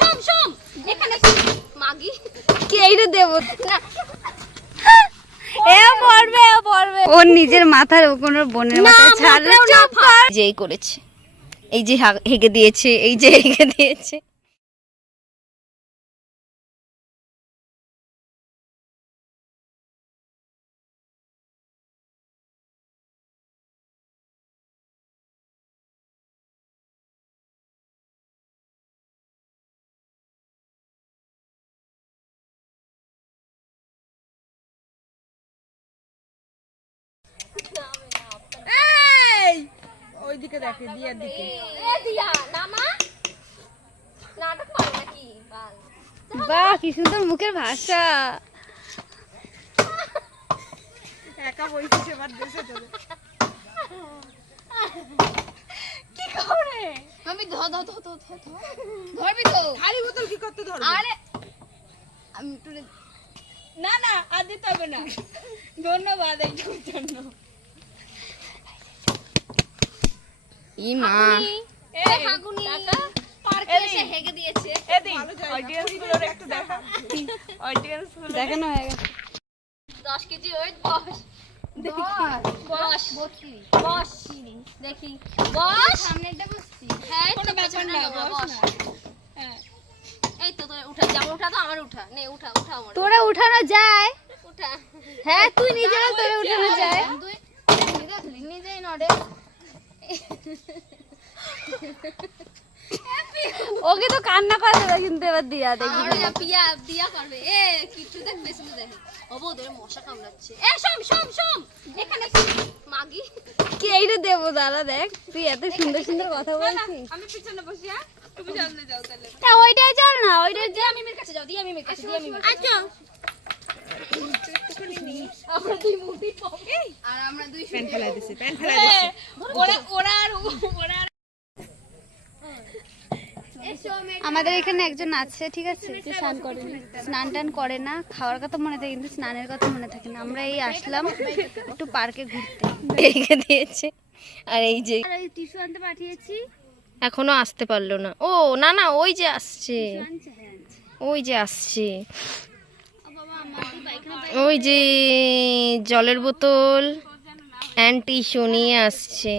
শোম শোম এখানে মাগি কি এইটা দেব না পড়বে ওর নিজের মাথার কোন বোনের মাথায় ছাড়লে চুপ কর যেই করেছে এই যে হেগে দিয়েছে এই যে হেগে দিয়েছে ওইদিকে দেখে দিয়ার দিকে দিয়া নামা নাটক করে নাকি বাহ কি সুন্দর মুখের ভাষা একা বইছে সেবার দেশে তোরে কি করে আমি ধরবি তো খালি বোতল কি করতে ধরবি আরে আমি একটু না না আর দিতে হবে না ধন্যবাদ এইটুকুর জন্য ই মা এই ফাগুনি পার্কে এসে হেগে দিয়েছে এদিন অডিয়েন্স গুলোর একটু দেখা অডিয়েন্স গুলো দেখানো হয়ে গেছে 10 কেজি ওয়েট বস বস বস দেখি বস সামনেটা বসছি হ্যাঁ কোনো ব্যাপার না বস না হ্যাঁ এই তো তোরে উঠা যেমন উঠা তো আমার উঠা নে উঠা আমার তোরে উঠানো যায় উঠা হ্যাঁ তুই নিজেরা তোরে উঠানো যায় তুই নিজেই নড়ে ওকে তো কান্না করে দেবে কিন্তু এবার দিয়া দেখবি আরে পিয়া করবে এ কিছু দেখ মেশিন দেখ ওবো ধরে মশা কামড়াচ্ছে এ শোম এখানে মাগি কি এইটা দেবো দাদা দেখ তুই এত সুন্দর সুন্দর কথা বলছিস আমি পিছনে বসি হ্যাঁ তুমি সামনে যাও তাহলে তা ওইটাই চল না ওইটাই দিয়ে আমি মেয়ের কাছে যাও দিয়ে আমি মেয়ের কাছে দিয়ে আমি আচ্ছা আমরা দুই মুভি পাবো আর আমরা দুই প্যান ফেলাই দিছি প্যান ফেলাই দিছি ওরা আমাদের এখানে একজন আছে ঠিক আছে স্নান টান করে না খাওয়ার কথা মনে থাকে কিন্তু স্নানের কথা মনে থাকে না আমরা এই আসলাম একটু পার্কে ঘুরতে রেখে দিয়েছে আর এই যে টিস্যু আনতে পাঠিয়েছি এখনো আসতে পারলো না ও না না ওই যে আসছে ওই যে জলের বোতল অ্যান্ড টিস্যু নিয়ে আসছে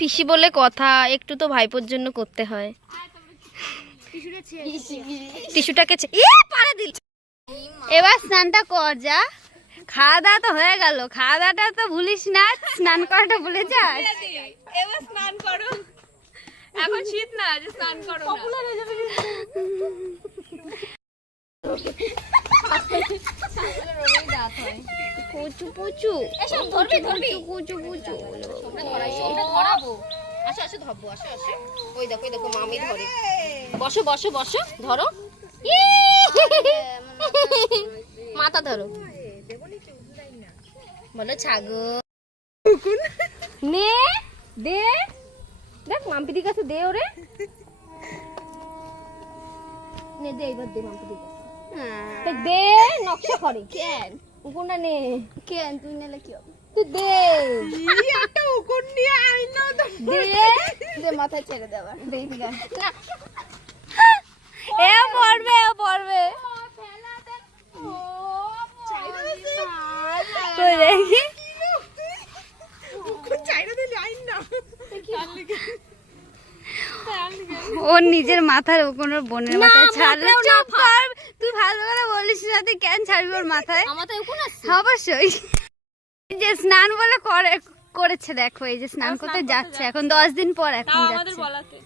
পিসি বলে কথা একটু তো ভাইপোর জন্য করতে হয় টিস্যুটাকে পাড়া দিল এবার স্নানটা কর যা খাওয়া দাওয়া তো হয়ে গেল খাওয়া দাওয়াটা তো ভুলিস না স্নান করাটা ভুলে যাস এবার স্নান করো এখন শীত না যে স্নান করো পুচু পুচু ধরাবো আসো আসো ধরবো আসো আসো ওই দেখো মামি ধরে বসো বসো বসো ধরো মাথা ধরো বলো ছাগল নে দে দেখ মাম্পিদির কাছে দে ওরে নে দে এবার দে মাম্পিদির কাছে দে নকশা করে কেন কোনটা নে কেন তুই নিলে কি হবে তুই দে একটা উকুন নিয়ে আইনো দে দে মাথায় ছেড়ে দেবার দেখি না এ পড়বে কই দেখি উকুন চাইরা দিলে আইন না ওর নিজের মাথার কোন বোনের মাথায় ছাড়লে চুপ কর তুই ভালো করে বলিস না তুই কেন ছাড়বি ওর মাথায় আমার তো কোন আসছে অবশ্যই যে স্নান বলে করেছে দেখো এই যে স্নান করতে যাচ্ছে এখন 10 দিন পর এখন আমাদের যাচ্ছে বলাতে